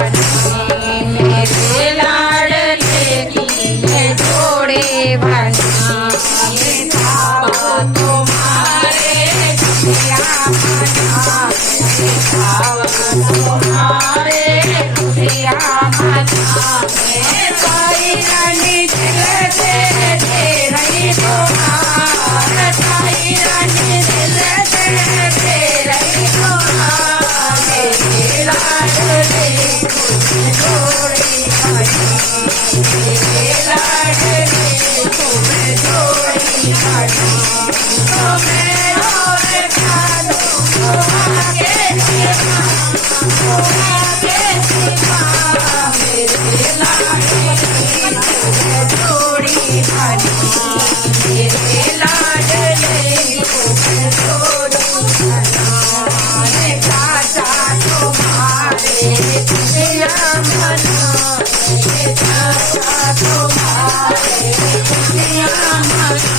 भानी मेरे लाडले की जोड़े भानी भाव तुम्हारे खुशिया मना भाव तुम्हारे खुशिया मना साई रानी दिल से दे रही तुम्हारा साई रानी दिल से दे रही तुम्हारा मेरे लाडले जोड़ी भानी मेरे लाडले तुम्हें जोड़ी भानी तुम्हें और प्यारो आगे सिवा मेरे लाडले तुम्हें जोड़ी भानी मेरे लाडले तुम्हें जोड़ी भानी चाचा तुम्हारे खुशिया मना चाचा तुम्हारे खुशिया मना